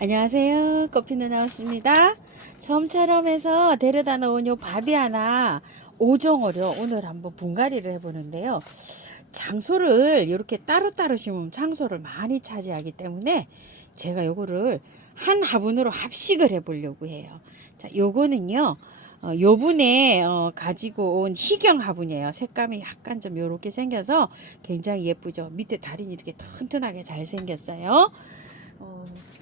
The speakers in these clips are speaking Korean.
안녕하세요. 커피는 나왔습니다. 처음처럼 해서 데려다 놓은 요 밥이 하나 5종어려 오늘 한번 분갈이를 해보는데요. 장소를 이렇게 따로따로 심으면 장소를 많이 차지하기 때문에 제가 요거를 한 화분으로 합식을 해보려고 해요. 자, 요거는요. 요분에 가지고 온 희경 화분이에요. 색감이 약간 좀 요렇게 생겨서 굉장히 예쁘죠. 밑에 다리는 이렇게 튼튼하게 잘 생겼어요.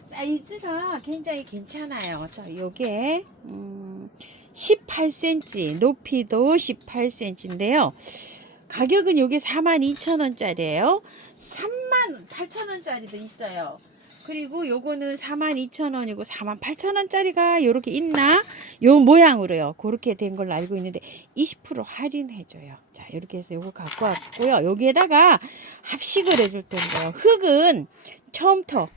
사이즈가 굉장히 괜찮아요. 자, 요게 18cm, 높이도 18cm인데요. 가격은 요게 42,000원짜리예요. 38,000원짜리도 있어요. 그리고 요거는 42,000원이고 48,000원짜리가 요렇게 있나? 요 모양으로요. 그렇게 된 걸로 알고 있는데 20% 할인해줘요. 자, 이렇게 해서 요거 갖고 왔고요. 여기에다가 합식을 해줄 텐데요. 흙은 처음부터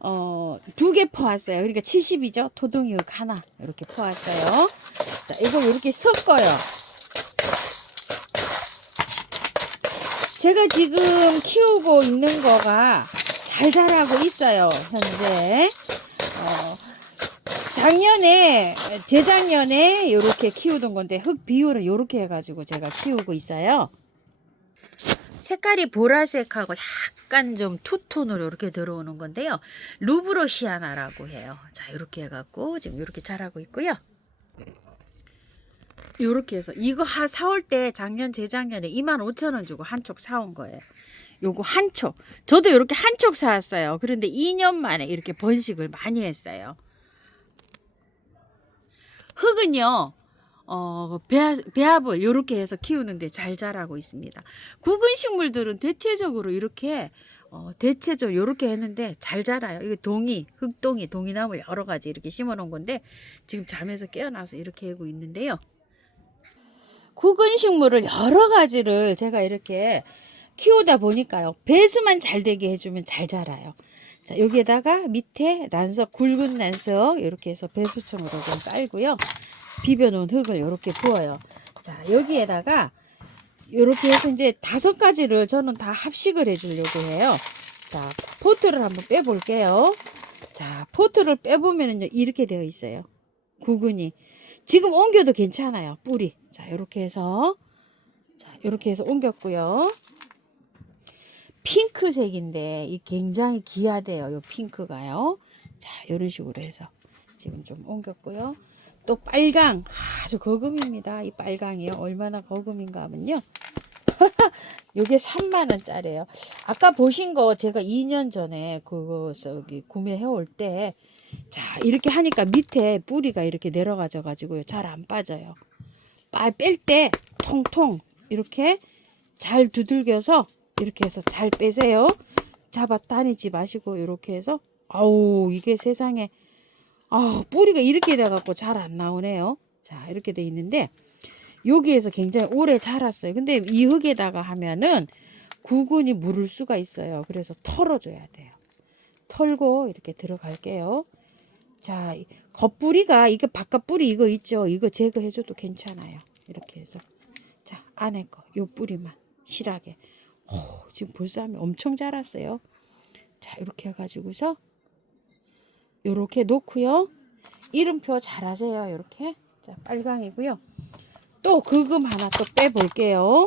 2개 퍼왔어요. 그러니까 70이죠. 토종이 흙 하나 이렇게 퍼왔어요. 자, 이거 이렇게 섞어요. 제가 지금 키우고 있는 거가 잘 자라고 있어요. 현재 작년에 재작년에 이렇게 키우던 건데 흙 비율을 이렇게 해가지고 제가 키우고 있어요. 색깔이 보라색하고 약간 좀 투톤으로 이렇게 들어오는 건데요. 루브로시아나라고 해요. 자, 이렇게 해갖고 지금 이렇게 자라고 있고요. 이렇게 해서 이거 사올 때 작년 재작년에 25,000원 주고 한 촉 사온 거예요. 요거 한 촉. 저도 이렇게 한 촉 사왔어요. 그런데 2년 만에 이렇게 번식을 많이 했어요. 흙은요. 배합을 이렇게 해서 키우는데 잘 자라고 있습니다. 국은 식물들은 대체적으로 이렇게 대체적으로 이렇게 했는데 잘 자라요. 이거 흑동이, 동이나물 여러 가지 이렇게 심어 놓은 건데 지금 잠에서 깨어나서 이렇게 하고 있는데요. 국은 식물을 여러 가지를 제가 이렇게 키우다 보니까요. 배수만 잘 되게 해주면 잘 자라요. 자, 여기에다가 밑에 란석, 굵은 란석 이렇게 해서 배수청으로 좀 깔고요. 비벼놓은 흙을 이렇게 부어요. 자, 여기에다가 이렇게 해서 이제 5가지를 저는 다 합식을 해주려고 해요. 자, 포트를 한번 빼볼게요. 자, 포트를 빼보면요 이렇게 되어 있어요. 구근이 지금 옮겨도 괜찮아요. 뿌리. 자, 이렇게 해서 옮겼고요. 핑크색인데 이 굉장히 귀하대요. 요 핑크가요. 자, 이런 식으로 해서 지금 좀 옮겼고요. 또 빨강 아주 거금입니다. 이 빨강이요. 얼마나 거금인가 하면요. 요게 3만원짜리예요. 아까 보신 거 제가 2년 전에 그거 구매해 올 때 자, 이렇게 하니까 밑에 뿌리가 이렇게 내려가져 가지고요. 잘 안 빠져요. 뺄 때 통통 이렇게 잘 두들겨서 이렇게 해서 잘 빼세요. 잡아 다니지 마시고 이렇게 해서 아우 이게 세상에 뿌리가 이렇게 돼 갖고 잘 안 나오네요. 자, 이렇게 돼 있는데 여기에서 굉장히 오래 자랐어요. 근데 이 흙에다가 하면은 구근이 물을 수가 있어요. 그래서 털어줘야 돼요. 털고 이렇게 들어갈게요. 자, 겉뿌리가 이거 바깥 뿌리 이거 있죠. 이거 제거해줘도 괜찮아요. 이렇게 해서 자, 안에 거 요 뿌리만 실하게. 지금 벌써 하면 엄청 자랐어요. 자, 이렇게 해가지고서 요렇게 놓고요. 이름표 잘 하세요. 이렇게. 자, 빨강이고요. 또 그금 하나 또 빼볼게요.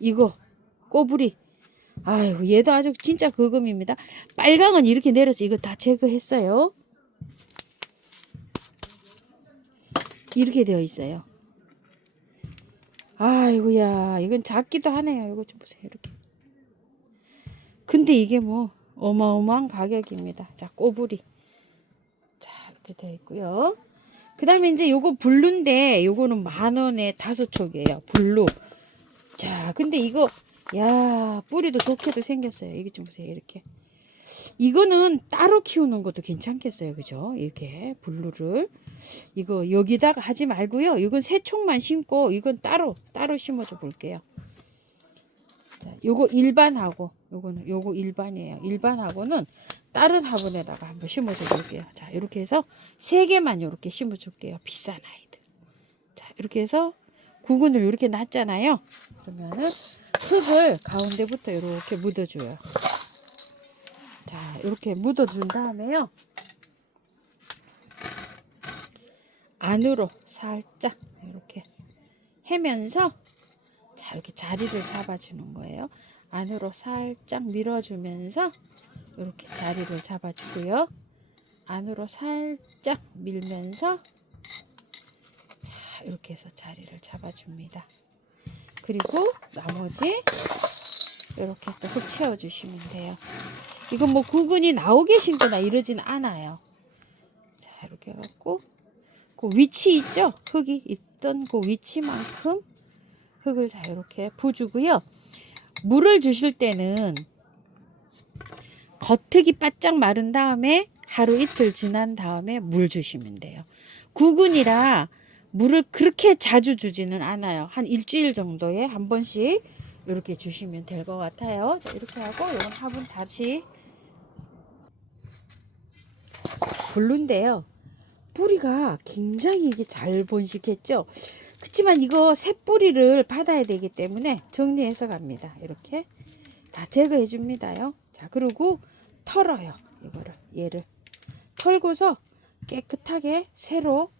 이거 꼬부리. 아이고 얘도 아주 진짜 그금입니다. 빨강은 이렇게 내려서 이거 다 제거했어요. 이렇게 되어 있어요. 아이고야 이건 작기도 하네요. 이거 좀 보세요. 이렇게. 근데 이게 뭐 어마어마한 가격입니다. 자, 꼬부리. 자, 이렇게 되어 있고요. 그 다음에 이제 요거 블루인데 요거는 10,000원에 5촉이에요. 블루. 자, 근데 이거 야 뿌리도 좋게도 생겼어요. 이게 좀 보세요. 이렇게. 이거는 따로 키우는 것도 괜찮겠어요. 그죠? 이렇게 블루를 이거 여기다가 하지 말고요. 이건 3촉만 심고 이건 따로 심어줘 볼게요. 자, 요거 일반하고 요거 일반이에요. 일반하고는 다른 화분에다가 한번 심어줘 볼게요. 자, 이렇게 해서 3개만 이렇게 심어 줄게요. 비싼 아이들. 자, 이렇게 해서 구근을 이렇게 놨잖아요. 그러면은 흙을 가운데부터 이렇게 묻어줘요. 자, 이렇게 묻어준 다음에요. 안으로 살짝 이렇게 해면서 자, 이렇게 자리를 잡아주는 거예요. 안으로 살짝 밀어주면서 이렇게 자리를 잡아주고요. 안으로 살짝 밀면서 자, 이렇게 해서 자리를 잡아줍니다. 그리고 나머지 이렇게 또 흙 채워주시면 돼요. 이건 뭐 구근이 나오게 심거나 이러진 않아요. 자, 이렇게 해갖고 그 위치 있죠? 흙이 있던 그 위치만큼 흙을 자 이렇게 부주고요. 물을 주실 때는 겉흙이 바짝 마른 다음에 하루 이틀 지난 다음에 물 주시면 돼요. 구근이라 물을 그렇게 자주 주지는 않아요. 한 일주일 정도에 한 번씩 이렇게 주시면 될 것 같아요. 자, 이렇게 하고 이건 화분 다시 블루인데요. 뿌리가 굉장히 이게 잘 번식했죠. 그렇지만 이거 새 뿌리를 받아야 되기 때문에 정리해서 갑니다. 이렇게 다 제거해 줍니다요. 자, 그리고 털어요. 이거를 얘를 털고서 깨끗하게 새로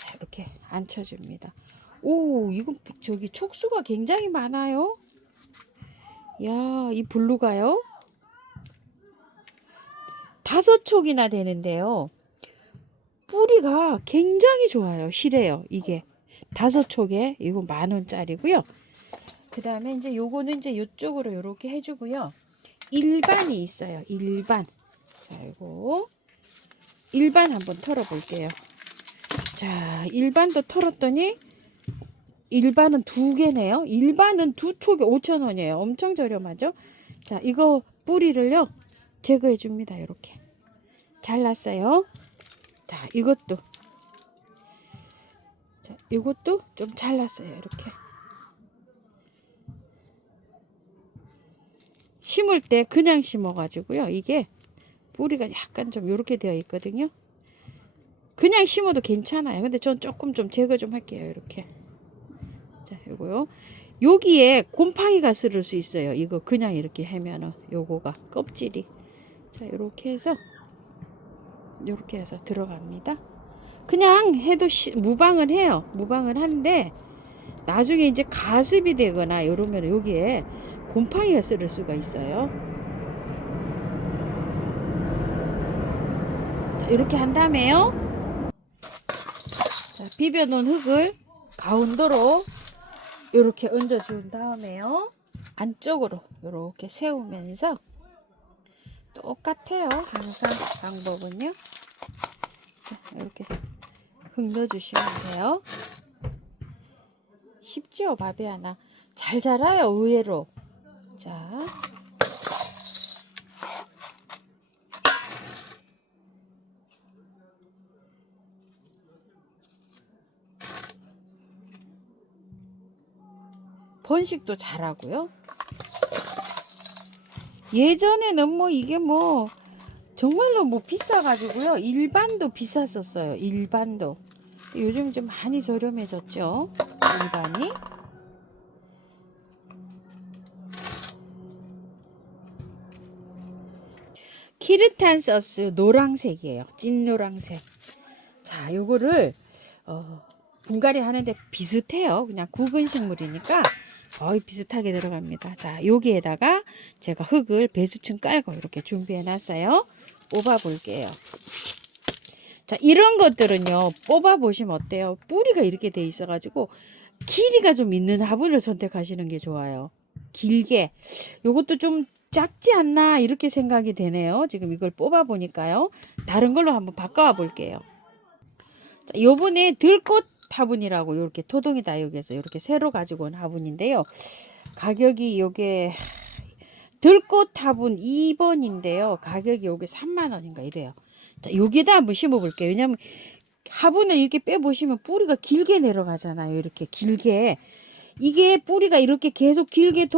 자, 이렇게 앉혀줍니다. 오, 이건 저기 촉수가 굉장히 많아요. 야, 이 블루가요. 5촉이나 되는데요. 뿌리가 굉장히 좋아요. 실해요. 이게 5촉에 이거 10,000원짜리고요. 그 다음에 이제 요거는 이제 요쪽으로 요렇게 해주고요. 일반이 있어요. 일반. 자, 이거 일반 한번 털어 볼게요. 자, 일반도 털었더니 일반은 2개네요. 일반은 2촉에 5,000원이에요. 엄청 저렴하죠? 자, 이거 뿌리를요 제거해 줍니다. 이렇게 잘랐어요. 자, 이것도 자, 이것도 좀 잘랐어요. 이렇게 심을 때 그냥 심어 가지고요. 이게 뿌리가 약간 좀 이렇게 되어 있거든요. 그냥 심어도 괜찮아요. 근데 전 조금 좀 제거 좀 할게요. 이렇게. 자, 요거요. 여기에 곰팡이가 쓸을 수 있어요. 이거 그냥 이렇게 하면은 요거가 껍질이. 자, 이렇게 해서 들어갑니다. 그냥 해도 무방을 해요. 무방을 하는데 나중에 이제 가습이 되거나 이러면 여기에 곰팡이가 쓸을 수가 있어요. 자, 이렇게 한 다음에요. 자, 비벼 놓은 흙을 가운데로 이렇게 얹어 준 다음에요. 안쪽으로 이렇게 세우면서 똑같아요. 항상 방법은요. 자, 이렇게 흙 넣어 주시면 돼요. 쉽죠? 밥이 하나 잘 자라요. 의외로. 자, 번식도 잘하고요. 예전에는 뭐 이게 뭐 정말로 뭐 비싸가지고요. 일반도 비쌌었어요. 일반도. 요즘 좀 많이 저렴해졌죠. 일반이. 키르탄서스 노란색이에요. 찐 노란색. 자, 요거를 분갈이 하는데 비슷해요. 그냥 구근 식물이니까 거의 비슷하게 들어갑니다. 자, 여기에다가 제가 흙을 배수층 깔고 이렇게 준비해 놨어요. 뽑아 볼게요. 자, 이런 것들은요 뽑아 보시면 어때요? 뿌리가 이렇게 돼 있어 가지고 길이가 좀 있는 화분을 선택하시는 게 좋아요. 길게. 요것도 좀 작지 않나 이렇게 생각이 되네요. 지금 이걸 뽑아 보니까요. 다른 걸로 한번 바꿔 볼게요. 자, 요번에 들꽃 화분이라고 이렇게 토동이 다육에서 이렇게 새로 가지고 온 화분인데요. 가격이 요게 들꽃 화분 2번인데요. 가격이 요게 30,000원인가 이래요. 자, 여기다 한번 심어 볼게요. 왜냐면 화분을 이렇게 빼 보시면 뿌리가 길게 내려가잖아요. 이렇게 길게. 이게 뿌리가 이렇게 계속 길게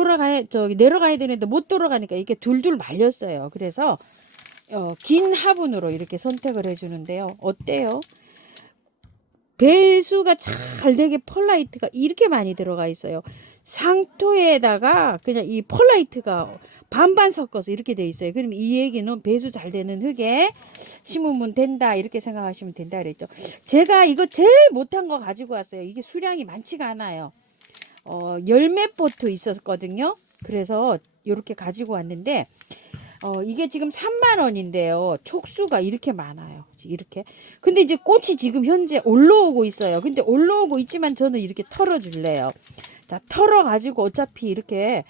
내려가야 되는데 못 돌아가니까 이게 둘둘 말렸어요. 그래서 긴 화분으로 이렇게 선택을 해 주는데요. 어때요? 배수가 잘 되게 펄라이트가 이렇게 많이 들어가 있어요. 상토에다가 그냥 이 펄라이트가 반반 섞어서 이렇게 돼 있어요. 그러면 이 얘기는 배수 잘 되는 흙에 심으면 된다 이렇게 생각하시면 된다 그랬죠. 제가 이거 제일 못한 거 가지고 왔어요. 이게 수량이 많지가 않아요. 열매 포트 있었거든요. 그래서 이렇게 가지고 왔는데 이게 지금 3만 원인데요. 촉수가 이렇게 많아요. 이렇게. 근데 이제 꽃이 지금 현재 올라오고 있어요. 근데 올라오고 있지만 저는 이렇게 털어줄래요. 자, 털어가지고 어차피 이렇게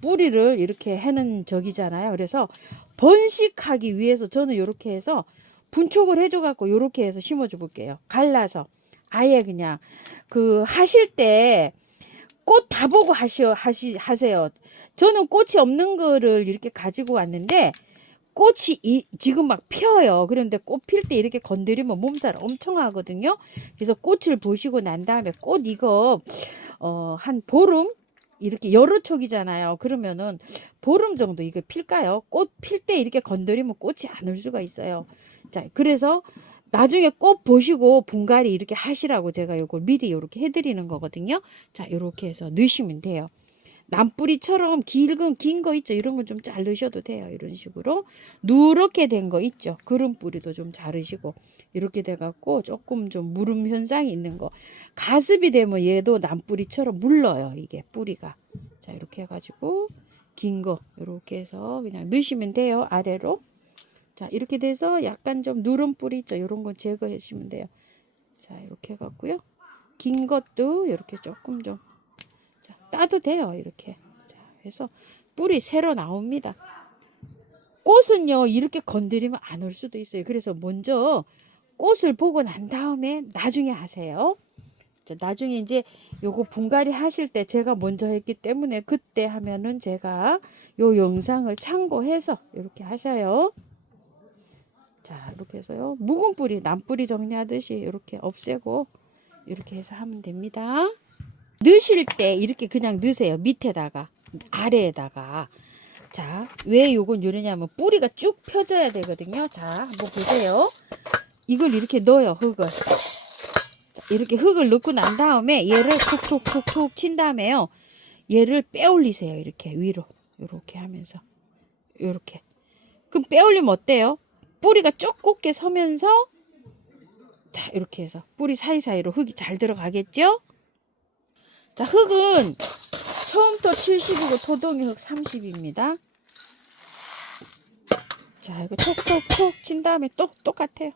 뿌리를 이렇게 해는 적이잖아요. 그래서 번식하기 위해서 저는 이렇게 해서 분촉을 해줘갖고 이렇게 해서 심어줘 볼게요. 갈라서. 아예 그냥 하실 때 꽃 다 보고 하세요. 저는 꽃이 없는 거를 이렇게 가지고 왔는데 꽃이 지금 막 펴요. 그런데 꽃 필 때 이렇게 건드리면 몸살 엄청 하거든요. 그래서 꽃을 보시고 난 다음에 꽃 이거 한 보름 이렇게 여러 촉이잖아요. 그러면은 보름 정도 이거 필까요? 꽃 필 때 이렇게 건드리면 꽃이 안 올 수가 있어요. 자, 그래서 나중에 꽃 보시고 분갈이 이렇게 하시라고 제가 요걸 미리 이렇게 해드리는 거거든요. 자, 이렇게 해서 넣으시면 돼요. 남뿌리처럼 긴 거 있죠. 이런 건 좀 자르셔도 돼요. 이런 식으로 누렇게 된 거 있죠. 그런 뿌리도 좀 자르시고 이렇게 돼갖고 조금 좀 무름 현상이 있는 거. 가습이 되면 얘도 남뿌리처럼 물러요. 이게 뿌리가. 자, 이렇게 해가지고 긴 거 이렇게 해서 그냥 넣으시면 돼요. 아래로. 자, 이렇게 돼서 약간 좀 누런 뿌리 있죠. 이런 거 제거해 주시면 돼요. 자, 이렇게 해갖고요. 긴 것도 이렇게 조금 좀 자, 따도 돼요. 이렇게. 자, 해서 뿌리 새로 나옵니다. 꽃은요, 이렇게 건드리면 안 올 수도 있어요. 그래서 먼저 꽃을 보고 난 다음에 나중에 하세요. 자, 나중에 이제 요거 분갈이 하실 때 제가 먼저 했기 때문에 그때 하면은 제가 요 영상을 참고해서 이렇게 하셔요. 자, 이렇게 해서요. 묵은 뿌리, 남뿌리 정리하듯이 이렇게 없애고 이렇게 해서 하면 됩니다. 넣으실 때 이렇게 그냥 넣으세요. 밑에다가, 아래에다가. 자, 왜 요건 요러냐면 뿌리가 쭉 펴져야 되거든요. 자, 한번 보세요. 이걸 이렇게 넣어요, 흙을. 자, 이렇게 흙을 넣고 난 다음에 얘를 톡톡톡톡 친 다음에요. 얘를 빼올리세요. 이렇게 위로. 이렇게 하면서. 이렇게. 그럼 빼올리면 어때요? 뿌리가 쭉 곱게 서면서 자, 이렇게 해서 뿌리 사이사이로 흙이 잘 들어가겠죠? 자, 흙은 처음부터 70이고 토동이 흙 30입니다. 자, 이거 톡톡톡 친 다음에 또 똑같아요.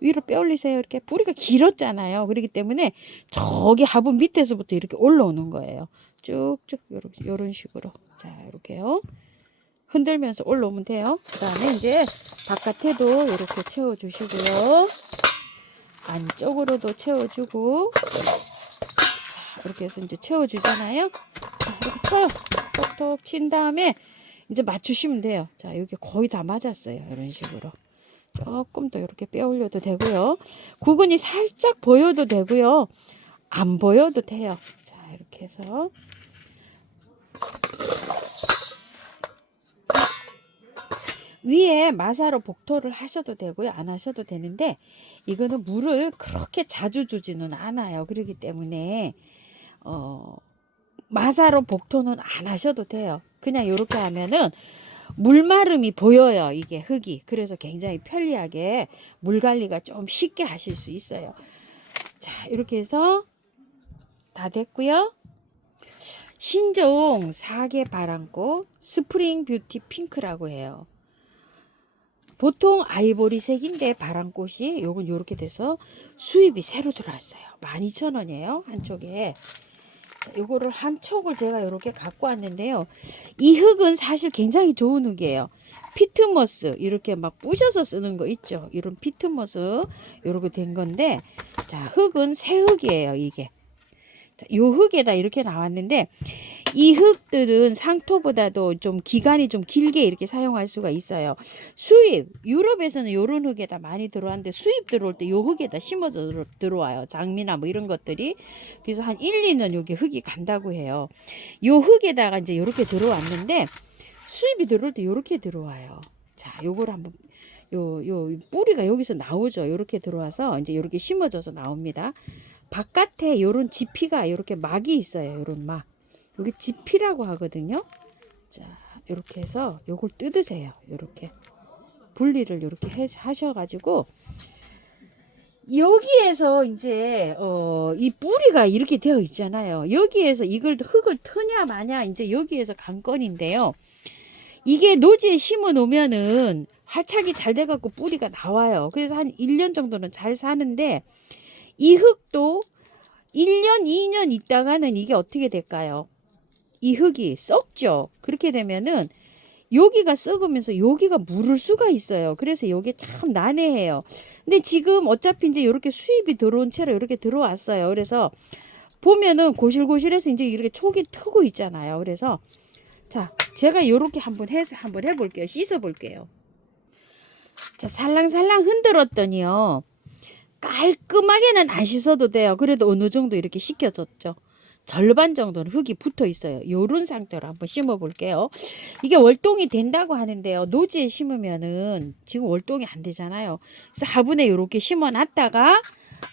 위로 빼올리세요. 이렇게 뿌리가 길었잖아요. 그렇기 때문에 저기 화분 밑에서부터 이렇게 올라오는 거예요. 쭉쭉 요런 식으로. 자, 이렇게요. 흔들면서 올라오면 돼요. 그 다음에 이제 바깥에도 이렇게 채워주시고요. 안쪽으로도 채워주고. 자, 이렇게 해서 이제 채워주잖아요. 자, 이렇게 쳐요. 톡톡 친 다음에 이제 맞추시면 돼요. 자, 여기 거의 다 맞았어요. 이런 식으로. 조금 더 이렇게 빼올려도 되고요. 구근이 살짝 보여도 되고요. 안 보여도 돼요. 자, 이렇게 해서. 위에 마사로 복토를 하셔도 되고요. 안 하셔도 되는데 이거는 물을 그렇게 자주 주지는 않아요. 그렇기 때문에 마사로 복토는 안 하셔도 돼요. 그냥 이렇게 하면은 물마름이 보여요. 이게 흙이. 그래서 굉장히 편리하게 물 관리가 좀 쉽게 하실 수 있어요. 자, 이렇게 해서 다 됐고요. 신종 4개 바람꽃 스프링 뷰티 핑크라고 해요. 보통 아이보리색인데 바람꽃이 요건 요렇게 돼서 수입이 새로 들어왔어요. 12,000원이에요. 한쪽에. 요거를 한 촉을 제가 요렇게 갖고 왔는데요. 이 흙은 사실 굉장히 좋은 흙이에요. 피트머스 이렇게 막 부셔서 쓰는 거 있죠. 이런 피트머스 요렇게 된 건데 자, 흙은 새 흙이에요. 이게. 자, 요 흙에다 이렇게 나왔는데 이 흙들은 상토보다도 좀 기간이 좀 길게 이렇게 사용할 수가 있어요. 수입 유럽에서는 요런 흙에다 많이 들어왔는데 수입 들어올 때 요 흙에다 심어서 들어와요. 장미나 뭐 이런 것들이. 그래서 한 1, 2년 여기 흙이 간다고 해요. 요 흙에다가 이제 요렇게 들어왔는데 수입이 들어올 때 요렇게 들어와요. 자, 요걸 한번 요 뿌리가 여기서 나오죠. 요렇게 들어와서 이제 요렇게 심어져서 나옵니다. 바깥에 요런 지피가 요렇게 막이 있어요. 요런 막. 여기 지피라고 하거든요. 자, 요렇게 해서 요걸 뜯으세요. 요렇게. 분리를 요렇게 하셔가지고 여기에서 이제 이 뿌리가 이렇게 되어 있잖아요. 여기에서 이걸 흙을 트냐 마냐 이제 여기에서 관건인데요. 이게 노지에 심어 놓으면은 활착이 잘 돼갖고 뿌리가 나와요. 그래서 한 1년 정도는 잘 사는데 이 흙도 1년, 2년 있다가는 이게 어떻게 될까요? 이 흙이 썩죠. 그렇게 되면은 여기가 썩으면서 여기가 무를 수가 있어요. 그래서 여기 참 난해해요. 근데 지금 어차피 이제 이렇게 수입이 들어온 채로 이렇게 들어왔어요. 그래서 보면은 고실고실해서 이제 이렇게 촉이 트고 있잖아요. 그래서 자, 제가 이렇게 한번 해볼게요. 씻어볼게요. 자, 살랑살랑 흔들었더니요. 깔끔하게는 안 씻어도 돼요. 그래도 어느 정도 이렇게 씻겨졌죠. 절반 정도는 흙이 붙어 있어요. 요런 상태로 한번 심어 볼게요. 이게 월동이 된다고 하는데요. 노지에 심으면은 지금 월동이 안 되잖아요. 그래서 화분에 이렇게 심어 놨다가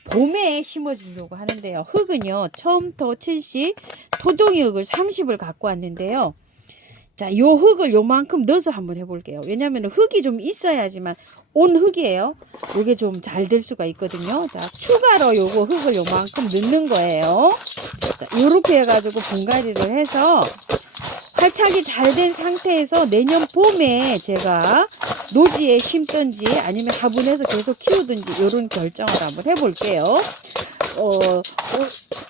봄에 심어 주려고 하는데요. 흙은요. 처음부터 70, 토동이 흙을 30을 갖고 왔는데요. 자, 요 흙을 요만큼 넣어서 한번 해볼게요. 왜냐면 흙이 좀 있어야지만 온 흙이에요. 요게 좀 잘 될 수가 있거든요. 자, 추가로 요거 흙을 요만큼 넣는 거예요. 자, 요렇게 해가지고 분갈이를 해서 활착이 잘 된 상태에서 내년 봄에 제가 노지에 심든지 아니면 화분에서 계속 키우든지 요런 결정을 한번 해볼게요.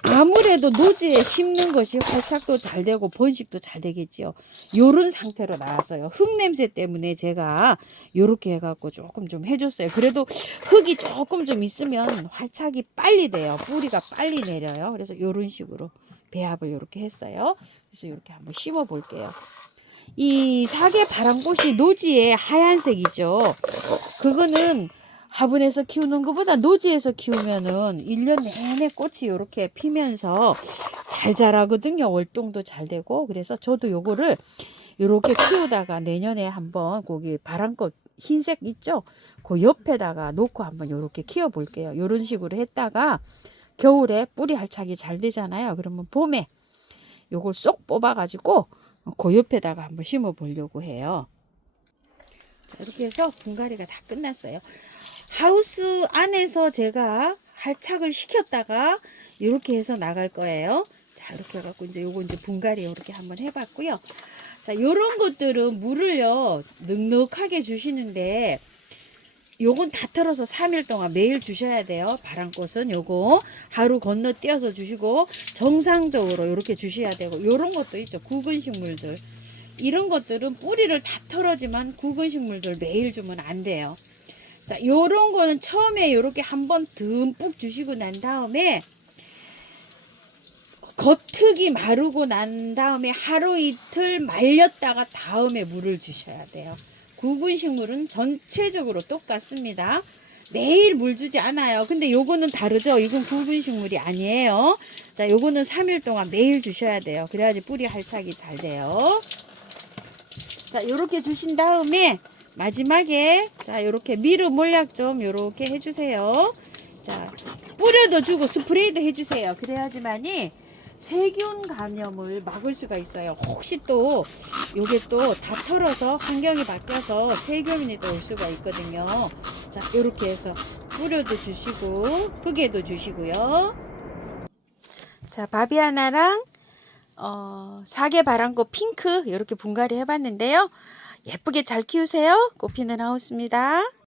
아무래도 노지에 심는 것이 활착도 잘 되고 번식도 잘 되겠지요. 요런 상태로 나왔어요. 흙 냄새 때문에 제가 요렇게 해갖고 조금 좀 해줬어요. 그래도 흙이 조금 좀 있으면 활착이 빨리 돼요. 뿌리가 빨리 내려요. 그래서 요런 식으로 배합을 요렇게 했어요. 그래서 이렇게 한번 심어 볼게요. 이 사계 바람꽃이 노지에 하얀색이죠. 그거는 화분에서 키우는 것보다 노지에서 키우면은 1년 내내 꽃이 이렇게 피면서 잘 자라거든요. 월동도 잘 되고. 그래서 저도 요거를 이렇게 키우다가 내년에 한번 거기 바람꽃 흰색 있죠? 그 옆에다가 놓고 한번 이렇게 키워 볼게요. 이런 식으로 했다가 겨울에 뿌리 활착이 잘 되잖아요. 그러면 봄에 요걸 쏙 뽑아 가지고 그 옆에다가 한번 심어 보려고 해요. 자, 이렇게 해서 분갈이가 다 끝났어요. 하우스 안에서 제가 활착을 시켰다가 이렇게 해서 나갈 거예요. 자, 이렇게 해갖고 이제 요거 이제 분갈이 이렇게 한번 해봤고요. 자, 요런 것들은 물을요 넉넉하게 주시는데 요건 다 털어서 3일 동안 매일 주셔야 돼요. 바람꽃은 요거 하루 건너뛰어서 주시고 정상적으로 이렇게 주셔야 되고, 요런 것도 있죠. 굵은 식물들. 이런 것들은 뿌리를 다 털어지만 굵은 식물들 매일 주면 안 돼요. 자, 요런 거는 처음에 요렇게 한번 듬뿍 주시고 난 다음에 겉흙이 마르고 난 다음에 하루 이틀 말렸다가 다음에 물을 주셔야 돼요. 굵은 식물은 전체적으로 똑같습니다. 매일 물 주지 않아요. 근데 요거는 다르죠. 이건 굵은 식물이 아니에요. 자, 요거는 3일 동안 매일 주셔야 돼요. 그래야지 뿌리 활착이 잘 돼요. 자, 요렇게 주신 다음에 마지막에 자, 요렇게 미르 몰약 좀 요렇게 해주세요. 자, 뿌려도 주고 스프레이도 해주세요. 그래야지만이 세균 감염을 막을 수가 있어요. 혹시 또 요게 또 다 털어서 환경이 바뀌어서 세균이 또 올 수가 있거든요. 자, 요렇게 해서 뿌려도 주시고 흙에도 주시고요. 자, 바비아나랑 사계 바람꽃 핑크 이렇게 분갈이 해봤는데요. 예쁘게 잘 키우세요. 꽃피는 하우스입니다.